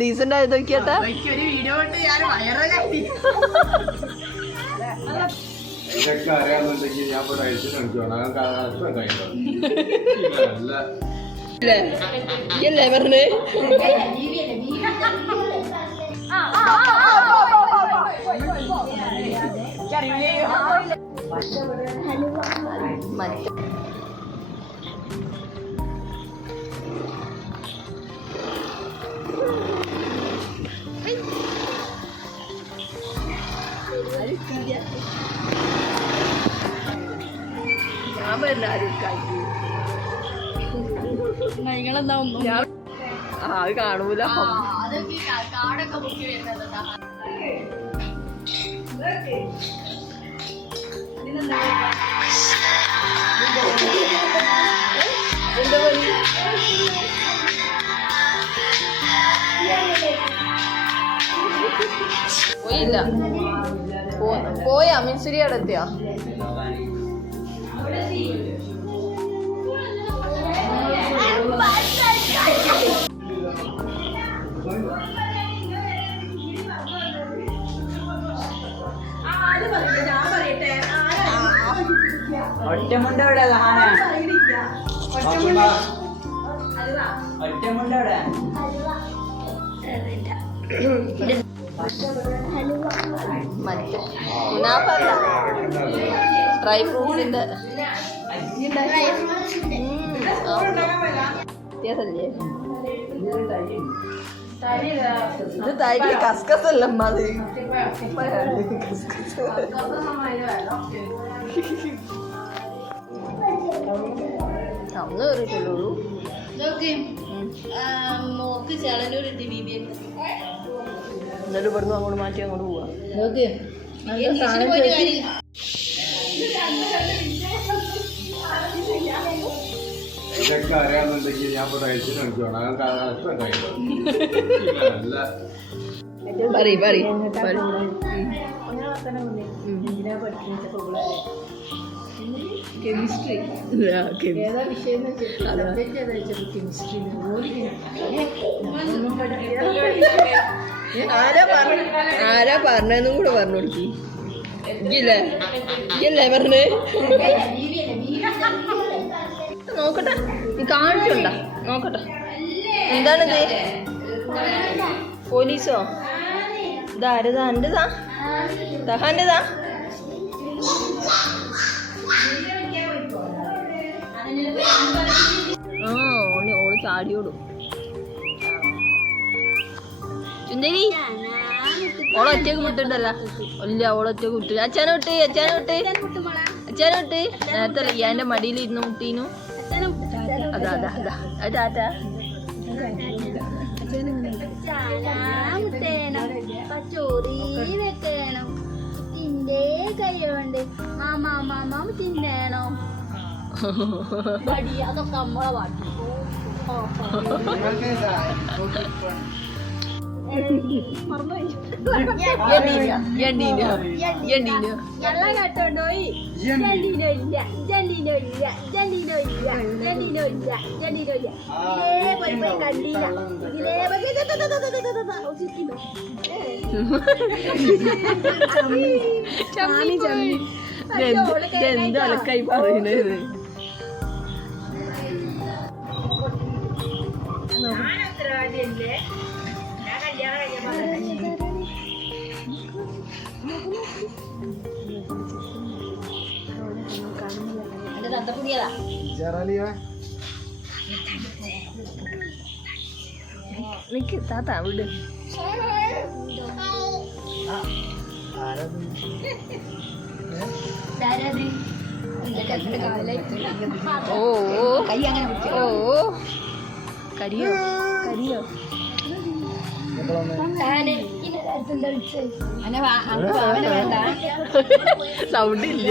Decent ആയത് നോക്കിയാട്ടെ ഇല്ലേ ഞാൻ പറഞ്ഞേ? ആ കാണൂല. പോയില്ല. പോയാ മിൻസുരി അടുത്തിയാ ഒറ്റമുണ്ട ഇവിടെ ലഹാന ഒറ്റമുണ്ട ഇവിടെ മറ്റേ മുനാഫല്ല ഡ്രൈ ഫ്രൂട്ട്സിന്റെ വ്യത്യാസമല്ലേ? ഇത് തൈക്ക് കസ്കസ് അല്ല മതി കസ്കസ്. അന്ന് കയറിയിട്ടുള്ളൂ മോക്ക് ചളനൂരുണ്ട് ബി ബി എസ് എന്നിട്ട് ഇവിടുന്ന് അങ്ങോട്ട് മാറ്റി അങ്ങോട്ട് പോവാ. നോക്കിയേ നല്ല സാധനം ഇതൊക്കെ അറിയാമെന്നുണ്ടെങ്കിൽ ഞാൻ ഇപ്പോൾ കഴിച്ചിട്ട് നോക്കിയോണം അതൊക്കെ അത്ര കഴിക്കും പറ പറ കെമിസ്ട്രി. ഏതാ വിഷയം കെമിസ്ട്രി. ആരാ പറഞ്ഞ ആരാ പറഞ്ഞെന്നും കൂടെ പറഞ്ഞു കൊടുക്കി. ഇല്ലേ ഇല്ലേ പറഞ്ഞേ? നോക്കട്ടെ. നീ കാണിച്ചുണ്ട? നോക്കട്ടെ. എന്താണിത്? പോലീസോ? ഇതാരതാ? എന്റെതാ ദഹാന്റെതാ ആ ഓൾ ഓൾ ചാടിയോടും. ചുന്ദരി ഓളെ ഒറ്റയ്ക്ക് മുട്ടുണ്ടല്ലോ. ഇല്ല ഓളെ ഒറ്റയ്ക്ക് മുട്ട് അച്ഛനെ വിട്ട് അച്ഛനെ വിട്ട് അച്ഛനെ വിട്ട് നേരത്തെ റിയാന്റെ മടിയിൽ ഇരുന്ന് മുട്ടീനു. അതാ അതാ അതാ. അത് ടാറ്റ ചോറി വെക്കണം തിന്റെ കൈകൊണ്ട് മാമാ മാമാ തിന്നേണോ അതൊക്കെ നമ്മളെ പാട്ട് എല്ലാം പറയുന്നത് പോയി അത്ര ഇല്ല കണ്ടില്ല ആദ്യല്ലേ. എന്താ പുതിയതാ നിക്ക് താത്ത വിട്. ഓ ഓ. ഓ കരിയോ കരിയോ. സൗണ്ട് ഇല്ല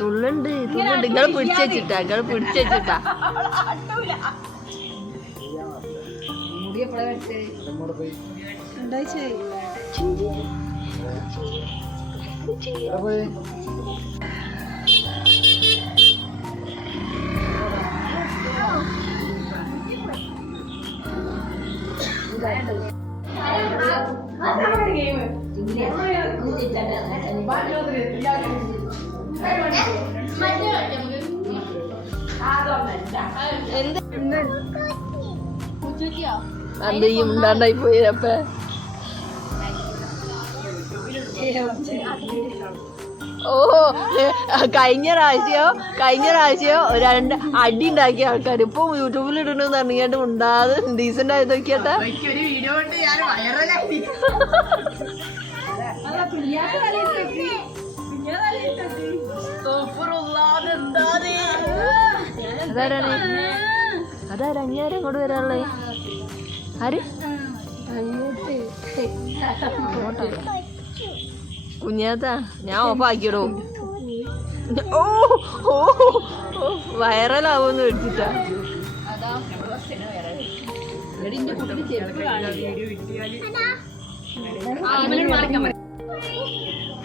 തുള്ളുണ്ട്. തുള്ളുണ്ട്. നിങ്ങൾ പിടിച്ചു വെച്ചിട്ടാ. നിങ്ങൾ പിടിച്ചു വെച്ചിട്ടാ. മുടി അത് ഈ ഉണ്ടാണ്ടായി പോയപ്പ ഓ കഴിഞ്ഞ പ്രാവശ്യോ കഴിഞ്ഞ പ്രാവശ്യോ രണ്ട് അടി ഉണ്ടാക്കിയ ആൾക്കാർ ഇപ്പൊ യൂട്യൂബിൽ ഇടണെന്ന് പറഞ്ഞിട്ട് ഉണ്ടാതെ ഡീസെന്റ് ആയത് നോക്കിയാട്ടെ. ഒരു വീഡിയോ കൊണ്ട് ഞാൻ വൈറലായി അതാരാണ് അതാരാ? ഇനി ആരാ ഇങ്ങോട്ട് വരാനുള്ളേ? ആര്? കുഞ്ഞാത്താ ഞാൻ ഓഫ് ആക്കിയിടോ. ഓ ഓ വൈറലാവുമെന്ന് വെച്ചിട്ടാ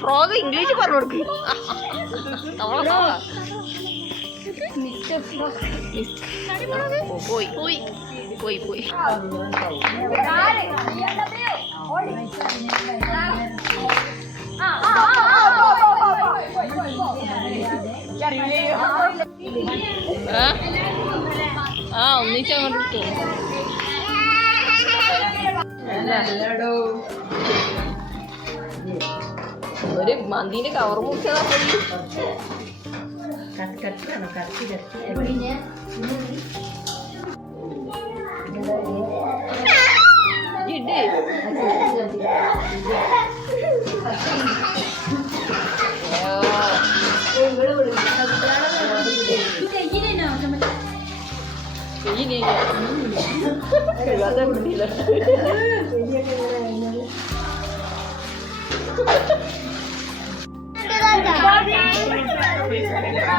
ഫ്രോഗ് ഇംഗ്ലീഷ് പറഞ്ഞു കൊടുക്ക്. പോയി പോയി പോയി പോയി ആ? ആ ഒന്നിച്ചങ്ങോട്ട് ഇട്ടു ഒരു മന്തിന്റെ കവർ മുറിച്ചതാ കട്ടിയാണ് കട്ടി കട്ടി ഇട്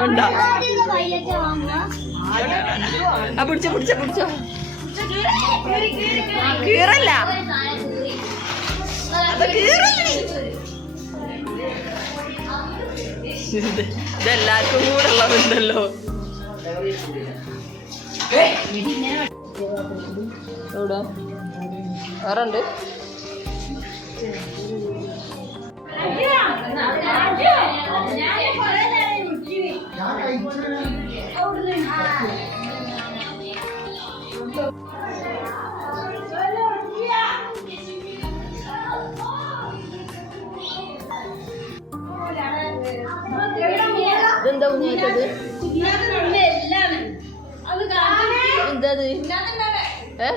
ഉണ്ടാ ആ പിടിച്ചോ കീറല്ല. ഇതെല്ലാവർക്കും കൂടെ ഉള്ളതുണ്ടല്ലോ എവിടെ? വേറെ ഉണ്ട്. ഇതെന്താ കുഞ്ഞാറ്റത് എന്തത്? ഏ?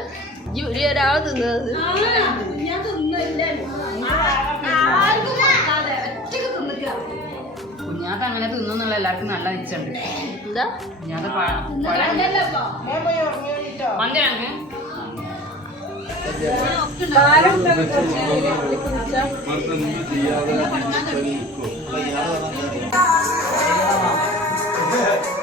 ജൂലി ഒരാൾ തിന്നത്. കുഞ്ഞാത്ത അങ്ങനെ തിന്നുന്നുള്ള എല്ലാവർക്കും നല്ല നിച്ചുണ്ട് എന്താ? കുഞ്ഞാത്ത മറ്റൊന്നും ചെയ്യാതെ Yeah.